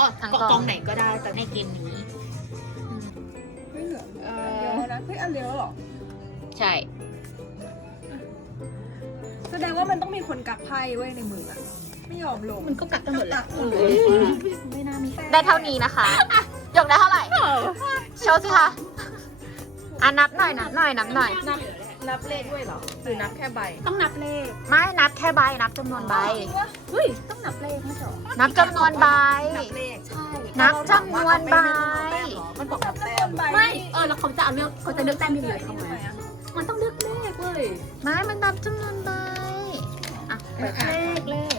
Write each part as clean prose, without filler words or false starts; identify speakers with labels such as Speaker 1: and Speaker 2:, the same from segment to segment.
Speaker 1: ทั้ง
Speaker 2: ก
Speaker 1: กล่
Speaker 2: ล่
Speaker 1: อ
Speaker 2: อง งไหนก็ได้แต่ในเกมนี้
Speaker 3: ไม่เหลืออันเดียวนะเฮ้ยอันเดียวเหรอ
Speaker 1: ใช่
Speaker 3: แสดงว่ามันต้องมีคนกักไพ่ไว้ในมืออะไม่ยอมลง
Speaker 2: มันก็กักกันหมดแหละ
Speaker 1: ไม่น่ามีได้เท่านี้นะคะหยกได้เท่าไหร่โชว์สิคะนับหน่อยนับหน่อย
Speaker 3: นับเลขด้วยเหรอหรือนับแค่ใบ
Speaker 2: ต้องนับเลข
Speaker 1: ไม่นับแค่ใบนับจำนวนใบ
Speaker 2: เฮ้ยต้องนับเลขไม่ใช่หรอ
Speaker 1: นับจำนวนใบ
Speaker 3: นับเลข
Speaker 2: ใช่
Speaker 1: นับจำนวนใบ
Speaker 2: มันบอก
Speaker 3: นับแต้มใบ
Speaker 2: ไม่แล้วเขาจะเอาเลือกเขาจะเลือกแต้มที่เหลือเข้ามามันต้องเลือกเลขเว้ย
Speaker 1: ไม่มันนับจำนวนใบอ่ะ
Speaker 2: เลข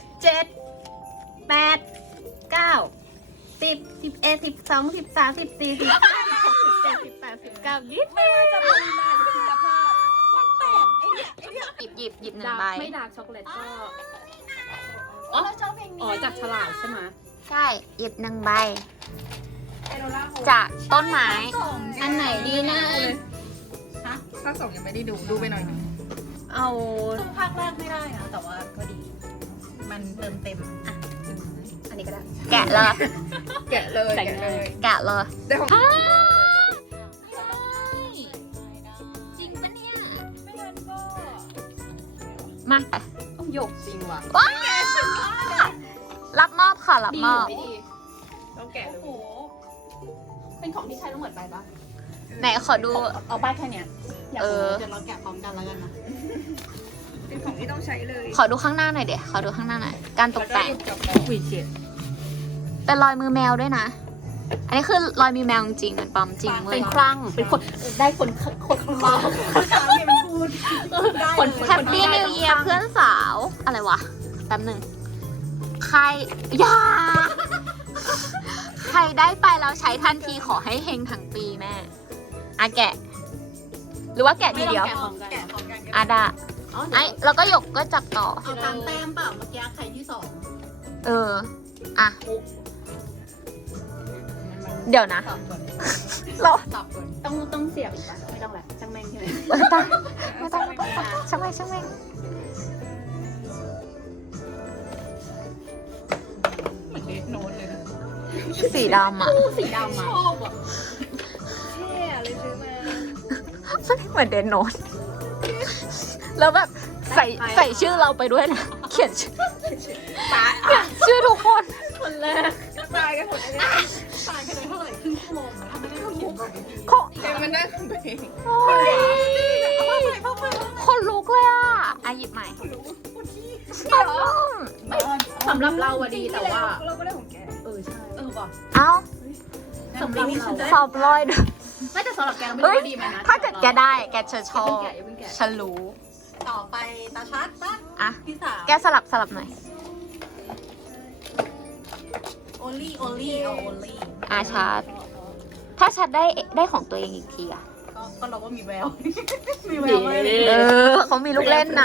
Speaker 1: 7 8 9 10 11 12 13 14 15 16 17 18 19 20
Speaker 3: ไม่ว่าจะปริมาณหรือคุณภาพมันแปดไอ้เนี่ย
Speaker 1: หยิบหนึ่
Speaker 2: ดาง ร์
Speaker 1: ใบ
Speaker 2: กไม่ดาร์กช็อกโกแลตก็
Speaker 3: เราชอบเพลงนี้
Speaker 2: อ๋อจากฉลากใช่ไหม
Speaker 1: ใช่หยิบ1ใบ
Speaker 3: ไอโนล่า
Speaker 1: จากต้นไม้
Speaker 2: อันไหนดีนะ
Speaker 3: ภาค 2ยังไม่ได้ดูไปหน่อย
Speaker 2: เอา
Speaker 3: ซึ่งภาคแรกไม่ได้นะแต่ว่าก็ดี มันเติมเต็มอ่ะ
Speaker 2: อันนี้ก็ได้
Speaker 1: แกะเลย
Speaker 3: แกะเลย
Speaker 2: แต่งเลย
Speaker 1: แกะเลย
Speaker 3: ได้ของ
Speaker 1: จริงปะเนี่ย
Speaker 3: ไม่งั้นก็
Speaker 1: มา
Speaker 2: ต้องหยกจริงว่ะ
Speaker 1: ว้ารับมอบค่ะรับ
Speaker 2: ดี
Speaker 1: ม
Speaker 2: ห
Speaker 1: อ
Speaker 2: รือบ ไม่ดี
Speaker 3: ต้องแกะเลย
Speaker 2: เป็นของที่ใช้ทั้งหมดไปปะ
Speaker 1: ไหนขอดู
Speaker 2: เอาป้ายแค่เนี้ยอยากรู้
Speaker 1: เออ
Speaker 2: เดี๋ยวเราแกะพร้อมกันแล้วกันนะ
Speaker 3: เป็นของที่ต้องใช้เลย
Speaker 1: ขอดูข้างหน้าหน่อยเดี๋ยวขอดูข้างหน้าหน่อยการตกแต่ง
Speaker 2: อุ้ยเจ็ด
Speaker 1: เป็นรอยมือแมวด้วยนะ อันนี้คือรอยมือแมวจริงๆมันปลอมจริงเล
Speaker 2: เป็
Speaker 1: ย
Speaker 2: นคลั่งเป็นคนได้คนคนคลั่ง คน
Speaker 1: แฮปปี้นิวเยียร์เพื่อนสาวอะไรวะแป๊บหนึ่งใครอย่าใครได้ไปแล้วใช้ทันทีขอให้เฮงทั้งปีแม่แกะ หรือว่าแกะทีเดียว
Speaker 2: แกะพร้อมกัน
Speaker 3: แกะของกัน
Speaker 1: ดาไอ้แล้วก็หยกก็จับต่อ
Speaker 2: เอาตามแต้มเปล่าเมื่อกี้ใครที่สอง
Speaker 1: เอออ่ะเดี๋ยวนะ เรา
Speaker 2: สับก่อนต้องเสียบอีกปะไม่ต้องแหละช่างแม่งใช่ไหม
Speaker 1: ไม่ต้องช่างแม่ง
Speaker 2: เหมือนเดทโน้ตเลย
Speaker 1: สีดำอ่ะ
Speaker 2: สีดำอ่ะ
Speaker 3: ชอบอ่ะเท่เลยซื้อมา
Speaker 1: เหมือนเดนโนตแล้วแบบใส่ชื่อเราไปด้วยนะ เขียนชื่อทุกคน
Speaker 2: คนแรก
Speaker 3: ตายกันหมดเลย
Speaker 2: ตายกันเลยเท่าไหร่ครึ่งชั่วโมงทำไมไม่ต้องเขียนก่อนดี
Speaker 3: เต็มมันได้ของตัวเอง
Speaker 1: โอ้ยคนลุกเลยอ่ะหยิบใหม่
Speaker 2: สำหรับเราอะดีแต่ว่า
Speaker 3: เราก็ได้ของแก
Speaker 2: ใช่ว่ะ
Speaker 1: เอ้า
Speaker 2: สำหรับเรา
Speaker 1: สอบลอยด้วย
Speaker 2: ไม่แต่สำหรับแกไม่
Speaker 1: เฮ้ย
Speaker 2: รู้ดีไหมนะ
Speaker 1: ถ้าเกิดแกได้แกจะช
Speaker 2: ช
Speaker 1: อ
Speaker 2: อ
Speaker 1: บบ
Speaker 2: แกะอย่าเพิ่งแกะ
Speaker 1: ฉันรู้
Speaker 2: ต่อไปตาชัดปะ
Speaker 1: อ่ะ
Speaker 2: ที่สาม
Speaker 1: แกสลับหน่อย
Speaker 2: onlyเอา only
Speaker 1: ชาร์จถ้าชาร์จได้ของตัวเองอีกทีอ่ะ
Speaker 2: ก็เราก็มีแวว มีแววเลย
Speaker 1: เขามีลูกเล่นนะ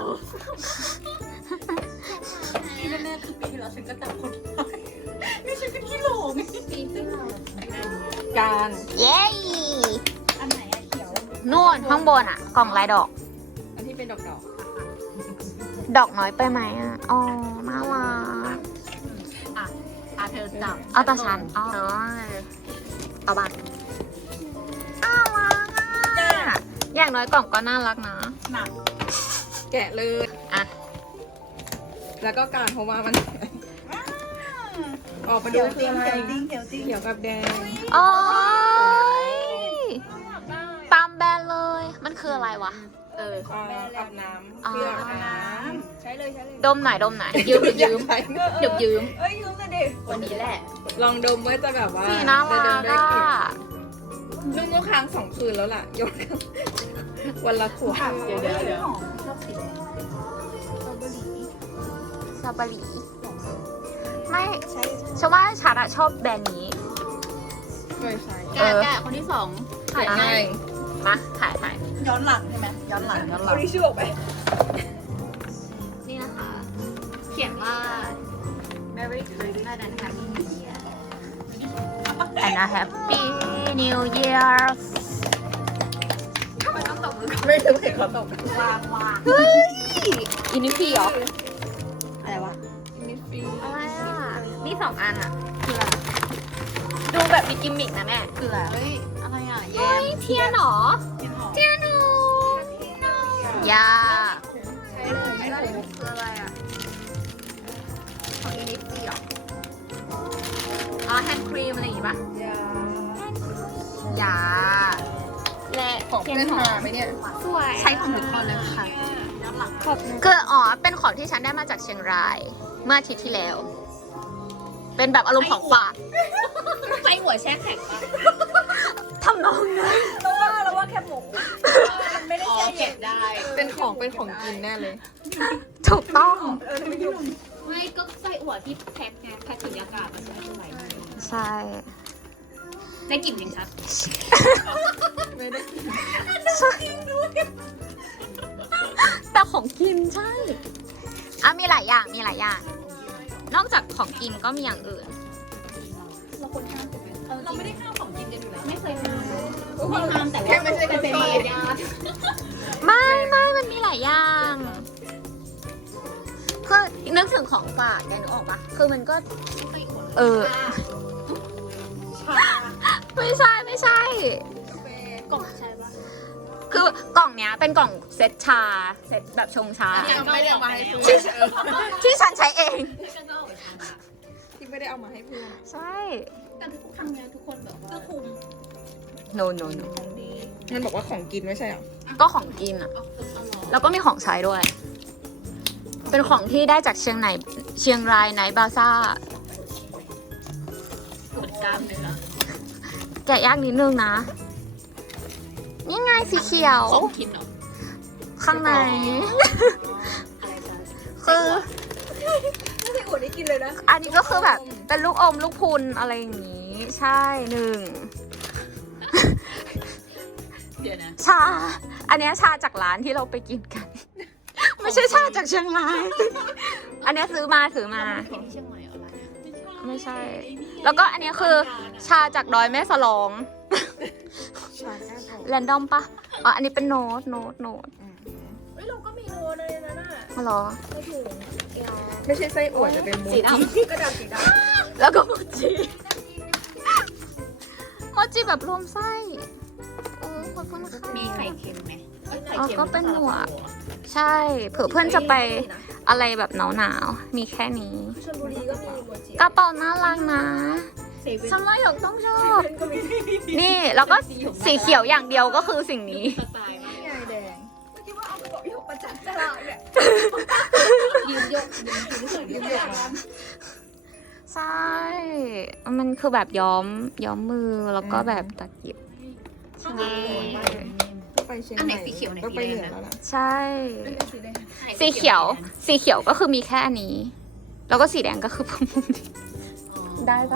Speaker 2: ที่แน่ๆคือปีที่แล้วฉันก็จับคนได้นี่ฉันเป็นที่โหลไงปีที่แล้ว
Speaker 3: การ
Speaker 1: เย้
Speaker 2: อันไหนอะเขียว
Speaker 1: นู่นข้างบนอ่ะ กล่องลายดอก
Speaker 3: อันที่เป็นดอก
Speaker 1: ดอกน้อยไปไหมอ่ะ อ๋อ น่ารัก
Speaker 2: เธอจับ
Speaker 1: เอาแต่ฉันอ๋อเอาบ้างน่ารักอ่ะอย่างน้อยกล่องก็น่ารักนะ
Speaker 2: หนัก
Speaker 3: ๆแกะเลย
Speaker 1: อ่ะ
Speaker 3: แล้วก็การเพราะว่ามันออกมาดูคืออะไรเขียวกับแดง
Speaker 1: โอ้ยตามแบรนด์เลย มันคืออะไรวะ
Speaker 3: อาบน้ำเครื่องอาบน้ำใช้เลย
Speaker 1: ดมหน่อย
Speaker 2: ยืม
Speaker 3: เดี๋ยวยืม
Speaker 2: เอ้ย
Speaker 3: ยืมเลยดิ
Speaker 2: วันนี้แหละ
Speaker 3: ลองดมว่าจะแบบว่า
Speaker 1: สีน่ารั
Speaker 3: จะ
Speaker 1: ก
Speaker 3: ดมได้
Speaker 1: อ่ะ
Speaker 3: กลิ่นนุ่มก็ค้าง2 คืนแล้วล่ะยกวันละขวด
Speaker 2: เดี๋ยว
Speaker 3: ชอบสีแดง
Speaker 1: ซาบารีไม่ฉันว่าฉันอะชอบแบรนด์นี้
Speaker 3: เคยใช้
Speaker 2: แกะคนที่สองถ่ายให้
Speaker 1: มาถ่าย
Speaker 2: ย้อนหลังใช่ไหมย้อนหลัง
Speaker 3: เอาดิชชู่ออกไป
Speaker 1: นี่นะคะ เขียนว่า Merry Christmas and Happy New Year and a Happy New Year
Speaker 3: ไม่รู้เห็นเขาตก
Speaker 2: วาง
Speaker 1: เฮ้ยอินิฟี่เหรอ
Speaker 2: อะไรวะ
Speaker 3: มิสฟี
Speaker 1: อะไรอ่ะ นี่2 อันอ่ะ
Speaker 2: เ
Speaker 1: ดูแบบมีกิมมิกนะแม่
Speaker 2: คืออะไรเฮ้ยอะไรอ่ะแย
Speaker 1: เฮ้
Speaker 2: ม
Speaker 1: ยเทียนเหรอ
Speaker 2: เทียนหอม
Speaker 1: เทียนหนูยา
Speaker 3: ใช้เลยไม่ถูก
Speaker 2: คืออะไรอ่ะ
Speaker 1: ของอินิจีเหรออ๋อแฮนด์ครีมอะไรอย่างงี้ปะ
Speaker 3: ยาย
Speaker 1: าและ
Speaker 3: ของเพื่อนมาไหมเนี่ย
Speaker 1: สวยใช้ของทุกคนเลยค่ะคืออ๋อเป็นของที่ฉันได้มาจากเชียงราย เมื่ออาทิตย์ที่แล้ว เป็นแบบอารมณ์ของฝาก
Speaker 2: ไส้หัวแช่แข็งปะ
Speaker 1: ทำนองนั้น
Speaker 3: เราว่าแค่หมูมันไม่ได้
Speaker 2: อ๋อ
Speaker 3: แช่เย็
Speaker 2: เก็
Speaker 3: น
Speaker 2: บได้
Speaker 3: เป็นของกินแน่เลย
Speaker 1: ถูกต้อง
Speaker 2: ไม่ก็ไส้อั่วที่แพ็คไงแพ็คถุงยากาศมาใช้เท่าไหร่
Speaker 1: ใช่
Speaker 2: ได้กลิ่นยังชัด
Speaker 3: ไม่ได้
Speaker 1: แต่ของกินใช่อ่ะมีหลายอย่างมีหลายอย่าง นอกจากของกินก็มีอย่างอื่น
Speaker 2: เราควรห้ามถูกไหมเราไม่ได้ห้ามของกินกันอยู่แล้วไม่เคยห้ามไม่ห้ามแต่ว่าเป็นมารยาท
Speaker 1: ไม่มันมีหลายอย่างคือนึกถึงของฝากแกนึกออกปะคือมันก็ เออ ไม่ใช่
Speaker 2: กล่องใช่ปะ
Speaker 1: คือกล่องเนี้ยเป็นกล่องเซตชา เซตแบบชงชา
Speaker 3: ที่ไม่ได้เอามาให้เพื่อน
Speaker 1: ที่ฉันใช้เอง
Speaker 2: ฉันก็เอาไปทำอะ
Speaker 3: ที่ไม่ได้เอามาให้เพื่อน
Speaker 1: ใช่
Speaker 2: แต่ทำงานทุกคนแบบว่าคุม
Speaker 1: no
Speaker 3: มันบอกว่าของกินไม่ใช่เหรอ
Speaker 1: ก็ของกินอ่ะ
Speaker 2: เอาคุมตลอด
Speaker 1: แล้วก็มีของใช้ด้วย เป็นของที่ได้จากเชียงรายไนท์บาซ่า
Speaker 2: ปวดกล้ามเนื้อ
Speaker 1: แกะยากนิดนึงนะ นี่ไงสีเขียว
Speaker 2: ของกินเหรอ
Speaker 1: ข้างใน
Speaker 2: อะไรกัน
Speaker 1: คือ
Speaker 3: ไม่ใช่อวดได้กินเลยนะ
Speaker 1: อันนี้ก็คือแบบเป็นลูกอมลูกพุนอะไรอย่างนี้ ใช่หนึ่ง
Speaker 2: เดี๋ยวนะ
Speaker 1: ชา อันเนี้ยชาจากร้านที่เราไปกินกัน ไม่ใช่ชาจากเชียงราย อันเนี้ยซื้อมา
Speaker 2: กินที่เชียงใหม่เหรออะไรอะ
Speaker 1: ไม่ใช่ แล้วก็อันเนี้ยคือชาจากดอยแม่สลอง
Speaker 3: ชาก้านทอง
Speaker 1: แรนดอมปะอ๋อ อันนี้เป็นโน้ต
Speaker 3: เฮ้ยเราก็มีโนเลยนะน่ะ
Speaker 1: อ๋อเหรอ
Speaker 3: ไม่ถูกไม่ใช่ไส้อั่วจะเป็นหมู
Speaker 1: สีดำ
Speaker 3: ที่กระดาษสีด
Speaker 1: แล้วก็โมจิโมจิแบบรวมไส้ขอบคุณค่ะ
Speaker 2: มีไข่เค็มไหมไข่
Speaker 1: อ๋อ
Speaker 2: เค็ม
Speaker 1: ก็เป็นหมวก
Speaker 2: ซาลาเปาอะ
Speaker 1: ใช่ เผื่อเพื่อนจะไปอะไรแบบหนาวๆ มีแค่นี้
Speaker 3: ำชลบุรีก็มีโมจิ
Speaker 1: กระเป๋าน่ารักนะ
Speaker 2: เซเว่น
Speaker 1: ฉันว่าหยกต้องชอบ
Speaker 3: ก็มี
Speaker 1: นี่แล้วก็สีเขียวอย่างเดียวก็คือสิ่งนี้
Speaker 2: สไตล์มาก
Speaker 3: ไงแดงไม่คิดว่าเอาไปบอกยกประจันตลาดเนี่ย
Speaker 2: ยืนยกยืนเฉยๆยืนยก
Speaker 1: ใช่ มันคือแบบย้อมมือแล้วก็แบบตะเกียบ ใช่
Speaker 3: ไปเชียงใหม่ต้องไปเหนือแล้วนะ
Speaker 1: ใช่ สีเขียวก็คือมีแค่อันนี้ แล้วก็สีแดงก็คือพวงนี้ได้ปะ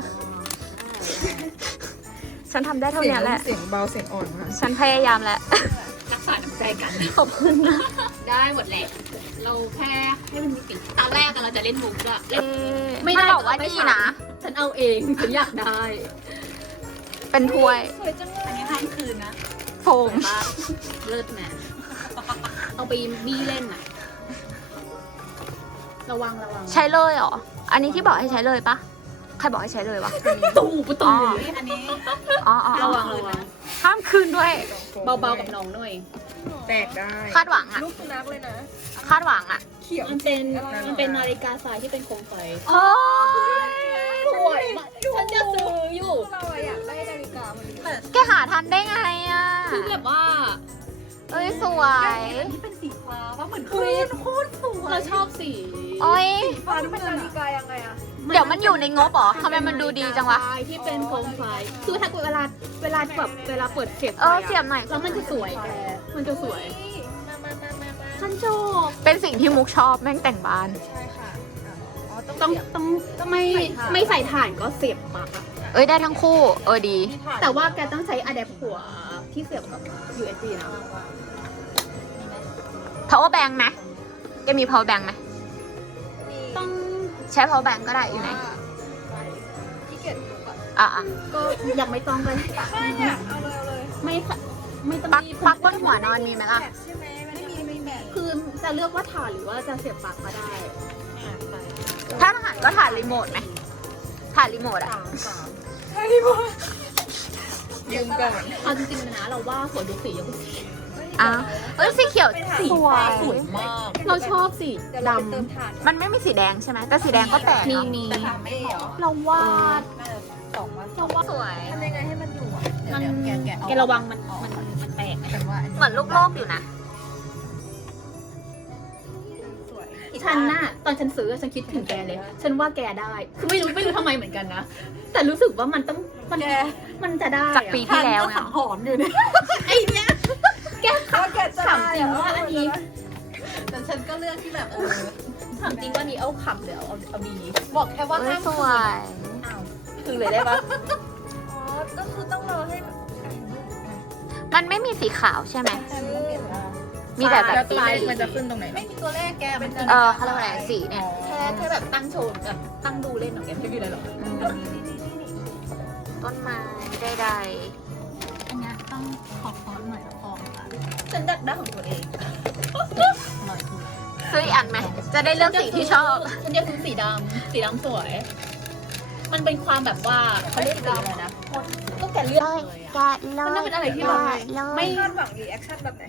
Speaker 1: ฉันทำได้เท่านี้แหละ
Speaker 3: เสียงเบาเสียงอ่อนค่ะ
Speaker 1: ฉันพยายามแล้ว
Speaker 2: รักษาน้ำใจกัน
Speaker 1: ขอบคุณนะ
Speaker 2: ได้หมดแหละ เราแค่ให้มันมีกลิ่นตอนแรกอะเราจะเล่นมุกอะเล่น
Speaker 1: ไม่ได้บอกว่าดีนะ
Speaker 2: ฉันเอาเองฉันอยากได้
Speaker 1: เป็นถ้วย
Speaker 3: สวยจังเลย
Speaker 2: อันนี้ห้ามคืนนะ
Speaker 1: โฟม
Speaker 2: บ้าเลิศแม่เอาไปบี้เล่นอะระวัง
Speaker 1: ใช้เลยเหรอ อันนี้ที่บอกให้ใช้เลยปะใครบอกให้ใช้เลยวะ
Speaker 2: ตู้ปะตูอันนี้
Speaker 1: อ๋อ
Speaker 2: ระวัง
Speaker 1: ห้ามคืนด้วย
Speaker 2: เบาๆกับน้องหน่อย
Speaker 3: แตกได้
Speaker 1: คาดหวังอะ
Speaker 3: ลูกสุนัขเลยนะ
Speaker 1: คาดหวังอะ
Speaker 3: เขียว
Speaker 2: มันเป็นนาฬิกาทรายที่เป็นโคมไฟ
Speaker 1: โอ้ย
Speaker 2: สวยมากฉันจะซื้ออยู่
Speaker 3: เราอยากได้นาฬิกาเหมือนกัน
Speaker 1: แกหาทันได้ไงอะ
Speaker 2: คือแบบว่า
Speaker 1: เอ้ยสวย
Speaker 2: ที่เป็นสีฟ้าว่าเหมือน
Speaker 3: โคตรสวย
Speaker 2: เราชอบสี
Speaker 1: โอ้ย
Speaker 3: ฟ้านี่เป็นนาฬิกายังไงอะ
Speaker 1: เดี๋ยวมันอยู่ในงบเหรอทำไมมันดูดีจังวะ
Speaker 2: ที่เป็นโคมไฟคือถ้าเวลาแบบเวลาเปิดเสียบไฟ
Speaker 1: เสียบหน่อย
Speaker 2: แล้วมันจะสวยแกมันจะสวย
Speaker 3: มา
Speaker 2: ฉันชอบ
Speaker 1: เป็นสิ่งที่มุกชอบแม่งแต่งบ้าน
Speaker 3: ใช่ค่ะ
Speaker 2: ต้องไม่ใส่ถ่านก็เสียบปลั๊กอะ
Speaker 1: เอ้ยได้ทั้งคู่ ดี
Speaker 2: แต่ว่าแกต้องใช้อะแดปหัวที่เสียบกับ USB นะ
Speaker 1: power bank ไหมแกมี power bank ไหม
Speaker 2: ต้อง
Speaker 1: ใช้ power bank ก็ได้อยู่ไหน
Speaker 3: ขี้เกียจดูก่อน
Speaker 1: อ่ะ
Speaker 2: ก็ยังไม่ต้องไป
Speaker 3: ไม่เนี่ยเอาเลย
Speaker 2: ไม่ค่ะไม่ต้อง
Speaker 1: ปลั๊ก
Speaker 2: รีบ
Speaker 1: ปลั๊กบนหัวนอนมีไหมล่ะ
Speaker 3: ใช่ไหมไม่มีแบบ
Speaker 2: คือจะเลือกว่าถ่านหรือว่าจะเสียบปลั๊กก็ได้
Speaker 1: ถ้าทหารก็ถ่านรีโมทไหมถ่านรีโมทอะ
Speaker 3: 3 ยืมก่อน
Speaker 2: เอาจริงๆนะเราว่าหัวดูสียัง
Speaker 1: อ้าวเอ้ยสีเขียว
Speaker 2: สี
Speaker 1: สวย
Speaker 2: สวยมาก เราชอบสี
Speaker 3: เดี๋ยวเรา
Speaker 2: ดำ
Speaker 3: ไปเติมถ่าน
Speaker 1: มันไม่มีสีแดงใช่ไหมแต่สีแดงก็แปลก
Speaker 2: มี
Speaker 1: เนาะ
Speaker 2: มี
Speaker 3: แต่ถ่านไม่เหรอ
Speaker 2: เราวาด
Speaker 3: น่าจะสองวัน
Speaker 2: เราวาด
Speaker 1: สวย
Speaker 3: ทำยังไงให้มันอยู่อ่ะ
Speaker 2: มัน
Speaker 3: เดี๋ยวแกะ
Speaker 2: แกระวังมันแตกนะ
Speaker 3: แต่ว่า
Speaker 1: เหมือนลูกโลกอยู่นะ
Speaker 3: สวย
Speaker 2: ฉันน่ะตอนฉันซื้อฉันคิดถึงแกเลย ฉันว่าแกได้ คือไม่รู้ทำไมเหมือนกันนะ แต่รู้สึกว่ามันต้องมันจะได้
Speaker 1: จากปีที่แล้ว
Speaker 3: ก็
Speaker 1: ไง
Speaker 3: สังหรณ์อยู่เนี่ย
Speaker 2: ไอเนี้ยแก
Speaker 3: ว่าแกจะ
Speaker 2: ถามจริงว่าอันนี้
Speaker 3: แต่ฉันก็เลือกที่แบบ
Speaker 2: ถามจริงว่านี้เอาขำหรือเอาดี
Speaker 3: บอกแค่ว่า
Speaker 1: เอ้ย
Speaker 3: ห้าม
Speaker 1: สวย
Speaker 2: อ้าวคือเลยได้ปะ
Speaker 3: อ๋อก็คือต้องรอให้
Speaker 1: มันไม่มีสีขาวใช่ไหม
Speaker 3: แต่มันเปลี่ยนได้
Speaker 1: มีแต่แบบ
Speaker 3: แล้ว
Speaker 1: สี
Speaker 3: ลายมันจะขึ้นตรงไหนไม่มีตัวเลขแกมันจะ
Speaker 1: เขาเรียกว่าอะไรสีเนี่ย
Speaker 2: แค่แบบตั้งโชว์แบบตั้งดูเล่นของแกไม่มีอะไรหรอก
Speaker 1: อืมต้นไม้ใด
Speaker 2: อันเนี้ยต้องขอคอนหน่อยละพอค่ะฉันดัดได้ของตัวเองหน่อย
Speaker 1: ๆซื้ออีกอันไหมจะได้เลือกสีที่ชอบ
Speaker 2: ฉันจะซื้อสีดำสวย มันเป็นความแบบว่าเขาเรียกสีอะไรนะก็แกเลือกเลยอะ
Speaker 1: แกะเลย
Speaker 2: มันน่าเป็นอะไรที่แบบ
Speaker 3: ไม่คาดหวังรีแอคชั่นแบบไหน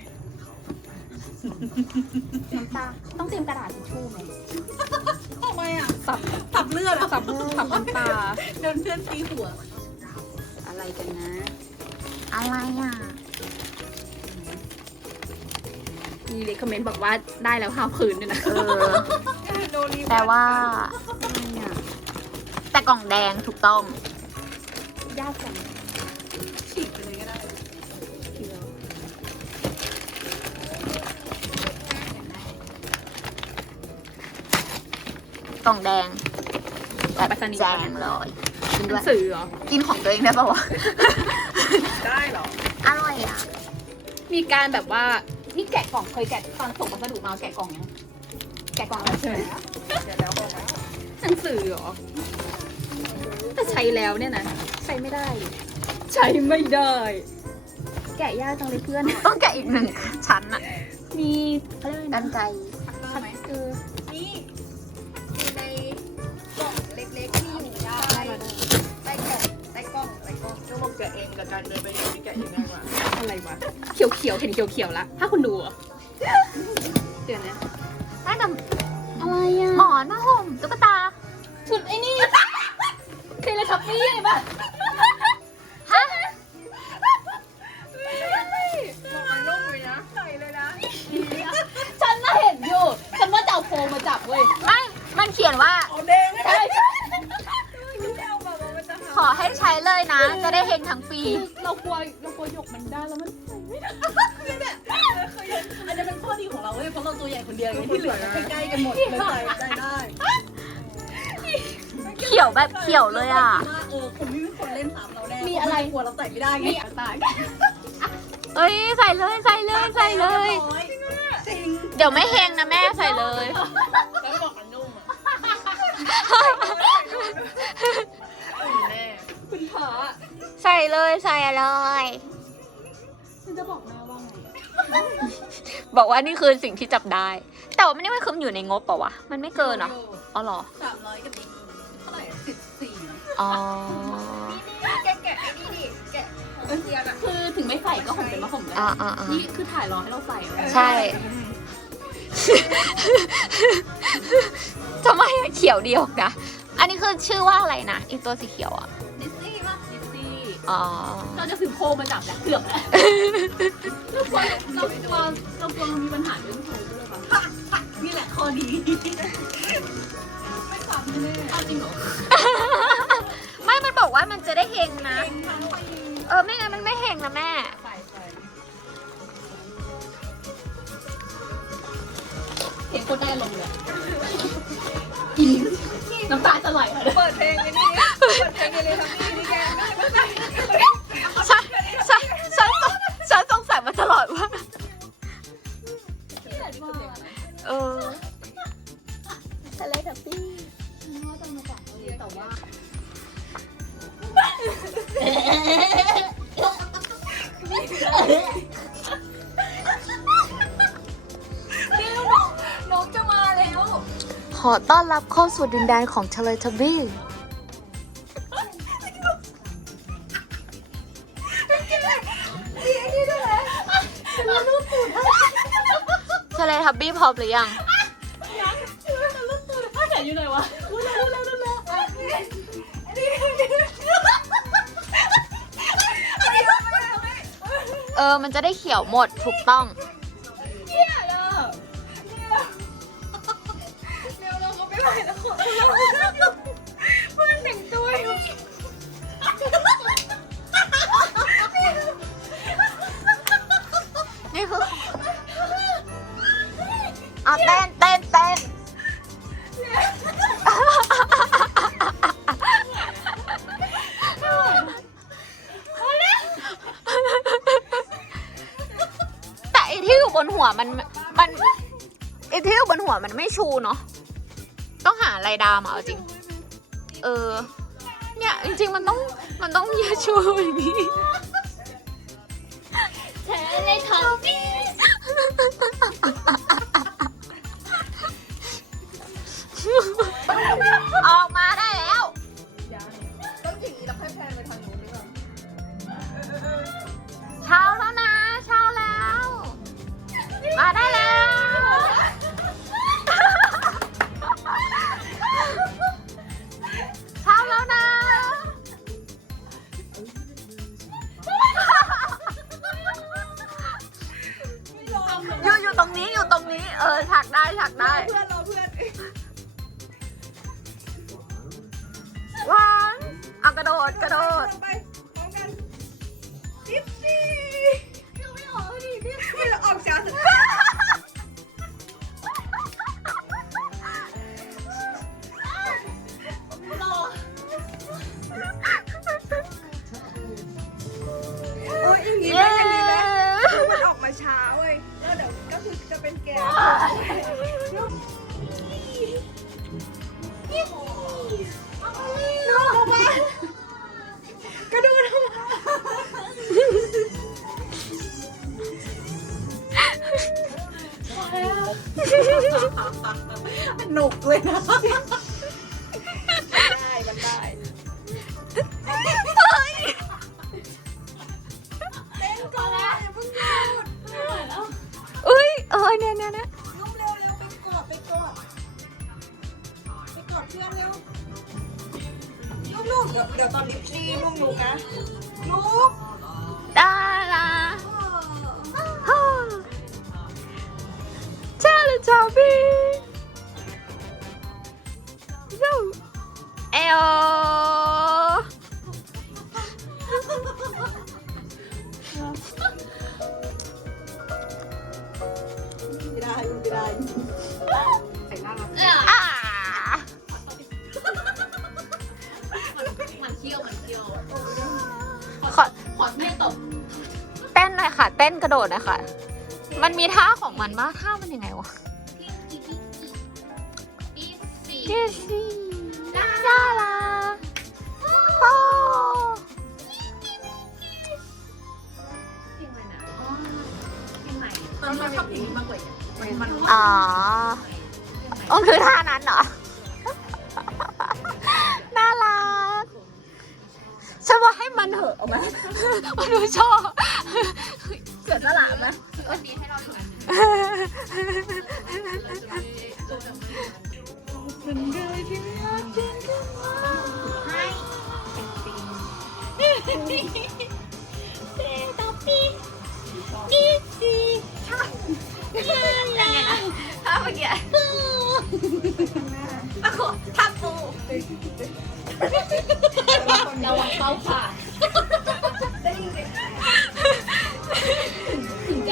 Speaker 2: น้ำตาต้องเตรียมกระดาษทิชชู่ไหม
Speaker 3: ทำไมอ่ะสับเลือดอ่ะสับ
Speaker 2: ขับน้ำตา
Speaker 3: โดนเพื่อนตีหัว
Speaker 2: อะไรกันนะ
Speaker 1: อะไรอ่ะ
Speaker 2: มีเลคคอมเมนต์บอกว่าได้แล้วภาพคืนด้วยนะ
Speaker 1: เออ
Speaker 3: โดนรี
Speaker 1: แปลว่า แต่กล่องแดงถูกต้อง
Speaker 2: ยากจัง
Speaker 3: ฉีกไปเลยก็ได้
Speaker 1: กล่องแดงแบบ
Speaker 2: ไปสนิท
Speaker 1: แจงเลยกิน
Speaker 2: ห
Speaker 1: ด้
Speaker 2: นั
Speaker 1: วย
Speaker 2: งสือเหรอ
Speaker 1: กินของตัวเองได้ปะวะ
Speaker 3: ได้เหรอ
Speaker 1: อร่อยอ่ะ
Speaker 2: มีการแบบว่านี่แกะกล่องเคยแกะตอนส่งพัสดุมาแกะกล่องยังแกะกล่องแล้วใช่ไหม
Speaker 3: เดี๋ยวแล้วบอกว่า
Speaker 2: หนังสือเหรอแต่ใช้แล้วเนี่ยนะใช้ไม่ได้ ใช้ไม่ได้ แกะยากจังเลยเพื่อน
Speaker 1: ต้องแกะอีกหนึ่งชั้นอ่ะ
Speaker 2: มีเขาเรียกอะไร
Speaker 1: กั
Speaker 2: นะ
Speaker 1: นไกร
Speaker 3: ได้ไหม
Speaker 2: เออ
Speaker 3: นี่อยู่ในกล่องเล็กๆที่หนีได้ใต้กล่องก็บอกแกะเองกับการเดินไปเองที่แกะเองง่ายกว่า
Speaker 2: อะไรวะเขียวเขียวๆเห็นเขียวเขียวๆละถ้าคุณดูเหรอเดี๋ยวนะ
Speaker 1: น่าจะ
Speaker 2: อะไรอ่ะ
Speaker 1: หมอนผ้าห่มตุ๊กตา
Speaker 2: ชุดไอ้นี่เทเลทับปี้ไงปะ
Speaker 1: ฮะ
Speaker 3: บอกมันนุ่มเลยนะใส่เลยนะ
Speaker 2: ฉันน่ะเห็นอยู่ฉันว่าจะเอาโพงมาจับเว้ย
Speaker 1: ไม่ มันเขียนว่า
Speaker 3: เอาเด้ง
Speaker 2: ใช่
Speaker 3: ไม่เอาแบบว่ามันจะ
Speaker 1: ขอให้ใช้เลยนะ จะได้เฮงทั้งปี
Speaker 2: เรากลัวหยกมันได้แล้วมันใส่ไม่ได้ อันนี้เป็นข้อดีของเราเว้ยเพราะเราตัวใหญ่คนเดียวไงที่เหลือใกล้ๆกันหมดเลยใส่ได้
Speaker 1: เขียวแบบเขียวเลยอ่ะ
Speaker 3: คนนี้เป็นคนเล่นสามเราแน่
Speaker 2: มีอะไร
Speaker 3: กลัวเราใส่ไม่ได้ไง
Speaker 2: มีตาย
Speaker 1: เอ้ยใส่เลยใส่เลยใส่เลย
Speaker 3: จริง
Speaker 1: เดี๋ยวไม่เฮงนะแม่ใส่เลย
Speaker 3: แล้วบอกมันนุ่มแน่
Speaker 2: คุณพระ
Speaker 1: ใส่เลยใส่เลย
Speaker 2: ฉันจะบอกแม่ว่าไง
Speaker 1: บอกว่านี่คือสิ่งที่จับได้ แต่ว่ามันนี่มันคืออยู่ในงบเปล่าวะ มันไม่เกินเหรอ อ๋อเหรอ
Speaker 3: 300กับอีกเท่าไหร่14
Speaker 1: อ๋อ
Speaker 3: แกะไอ้นี่ดิแกะเทียนอ่ะ
Speaker 2: คือถึงไม่ใส่ก็ห่มเป็นมะห่มได้
Speaker 1: อ่าอ่าอ่า
Speaker 2: นี่คือถ่ายรอให้เราใส่เลย
Speaker 1: ใช่ ทำไมเขียวเดียวนะ อันนี้คือชื่อว่าอะไรนะอีกตัวสีเขียวอ่ะ
Speaker 2: ดิสซี่ป่ะดิสซี่
Speaker 1: อ๋อ
Speaker 2: เราจะซื้อโพมาจับแล้วเกือบแล้วเรากลัวมันมีปัญหาเรื่องโพด้วยป่ะนี่แหละข้อดีไม่ขับแน่ๆจริงเหรอ
Speaker 1: ไม่ มันบอกว่ามันจะได้เฮงนะ
Speaker 3: เองทั้งปี
Speaker 1: ไม่งั้นมันไม่เฮงนะแม่
Speaker 2: ใส่เห็นคนได้ลงเลยกินน้ำตาจะไหลเลย
Speaker 3: เปิดเพลงไอ้นี่เปิดเพลงเลยทั้งนี้นี่แกไม่ใช่
Speaker 1: ฉันสงสัยมาตลอดว่า เออ
Speaker 2: อะไรกับพี่ว่าจะมาจากเลยแต่ว่าน้องจะมาแล้ว
Speaker 1: ขอต้อนรับเข้าสู่ดินแดนของทะเลทบีทะเลทับบี้พร้อมหรือยัง
Speaker 2: ถ้าแขนอยู่ไหนวะรู้แล้ว
Speaker 1: มันจะได้เขียวหมดถูกต้อง
Speaker 3: เร็วเราก็ไม่ไหวแล้วคนเพื่อนแต่งตัวอยู่
Speaker 1: นี่คือเอาเต้นแต่ไอ้ที่อยู่บนหัวมันไอ้ที่อยู่บนหัวมันไม่ชูเนาะต้องหาอะไรดามเอาจริง เนี่ยจริงๆมันต้องยืดชูอย่างนี้
Speaker 2: แขนเลยทับบี้
Speaker 1: ออกมาได้แล้ว
Speaker 3: ต้องอย่างนี้แล้วค่อยแพนไปทางนู้นดีกว่า
Speaker 1: เช้าแล้วนะเช้าแล้ว มาได้แล้ว เช้าแล้วนะ อยู่ตรงนี้ถักได้
Speaker 3: เพื่อนเราเพื่อน
Speaker 1: วางเอากระโดด
Speaker 3: ไปพร้อมกันดิฟซี่ยังไม่ออกดิดิฟซี่ออกช้าสุดโอ้ยอย่างนี้ไหมมันออกมาช้าเว้ยแล้วเดี๋ยวก็คือจะเป็นแกกระโดดออกมาหนุกเลยนะได้มันได้เต้นก่อนแล้วเพิ่งหยุด
Speaker 1: เนี่ย
Speaker 3: นุ่มเร็วไปกอดเพื่อนเร็วลูกเดี๋ยวตอนลิปซี่นุ่มลุกนะลุก
Speaker 1: ได้ละเช้าเลยชาวบี้เอว
Speaker 3: ไม่ได้ใส่หน้ามา
Speaker 2: มันเที่ยว
Speaker 1: ขอเต้นตบเต้นหน่อยค่ะ เต้นกระโดดหน่อยค่ะ มันมีท่าของมันมากท่ามันยังไงวะเจสซี่น่ารักโอ้
Speaker 2: เราชอบเพลงนี้มากเลยมัน
Speaker 1: อ๋อคือท่านั้นเหรอ น่ารักฉันว่าให้มันเถอะเอาไหมมันดูชอบเสียสละไหม
Speaker 2: วันนี้ให้เราอยู่อันนึง
Speaker 1: เป็นเลยที่ไม่อาจเจอกันมาให้เซตอปีนี่สิยังไงนะท่าเมื่อกี้ตะโกนท่าปู
Speaker 2: ระวังเข้าค่ะถึง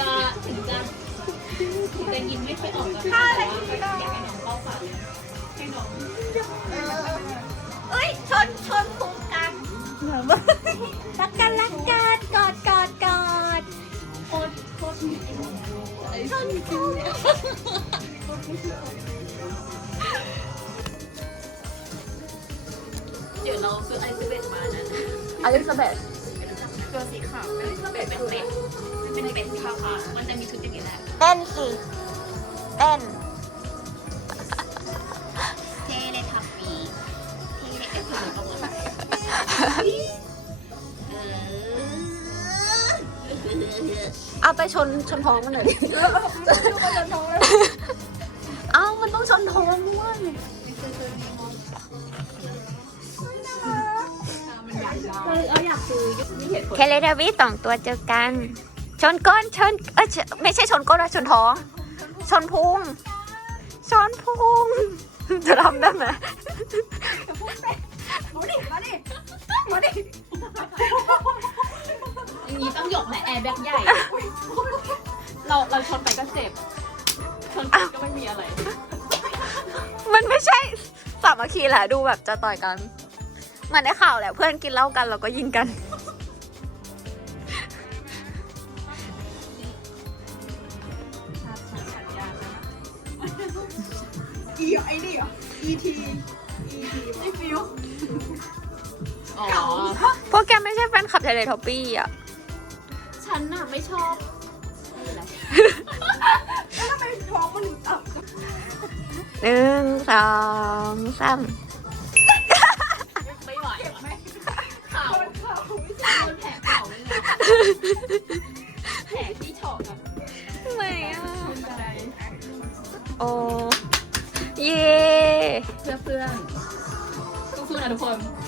Speaker 2: จะยินไม่ค่อยออกกันแต่ว่าอยากให้น้องเข้าค่ะให้น้อง
Speaker 1: เอ้ยชนพุงกันรักกันกอด
Speaker 2: โคตร
Speaker 1: ชนพุง
Speaker 2: เดี๋ยวเราซื้อไอซ์เบสมานะ
Speaker 1: อลิซาเบธ
Speaker 2: ตัวสีขาวเป็นเป็ดขาวๆมันจะมีชุดอย่างนี้แหละ
Speaker 1: เต้นสิเต้น
Speaker 2: เทเลทับปีเทเลเอฟผ่านก็เหมือน
Speaker 1: เอาไปชนท้องมันหน่อยดิ
Speaker 3: ดูกระทงเลย
Speaker 1: เอ้ามันต้องชนท้องด้วย
Speaker 2: เราอยากซื้อนี่เหตุผล
Speaker 1: เคเลดาวิสองตัวเจอกัน ชนก้นไม่ใช่ชนก้นนะชนท้อง ชนพุงชนพุง จะทำได้ไหม
Speaker 3: มาดิมาดิมาดิ
Speaker 2: อย่างนี้ต้องหยกแหละแอร์แบ็กใหญ่ เราชนไปก็เจ็บ ชนไปก็ไม่มีอะไร
Speaker 1: มันไม่ใช่สามัคคีแหละดูแบบจะต่อยกันเหมือนในข่าวแหละเพื่อนกินเหล้ากันแล้วก็ยิงกัน
Speaker 3: ไอ้นี่เหรอ ET ไม่ฟิว
Speaker 2: อ๋อ
Speaker 1: พวกแกไม่ใช่แฟนคลับเทเลทอปปี้อ่ะ
Speaker 2: ฉันน่ะไม่ชอบนี่อะไร
Speaker 3: แล้วทำไมท้องมันถึงต่ำ
Speaker 1: 1 2 3
Speaker 2: ไม่ไหว
Speaker 3: เจ็บไหม
Speaker 2: ข่าว
Speaker 3: โดนข่าวไม่
Speaker 2: โดนแผลเก่าเลยนะแผลที่เฉาะกับ
Speaker 1: ไม่อ่ะ
Speaker 2: บันได
Speaker 1: โอ้เย่
Speaker 2: เพื่อนสู้ๆนะทุกคน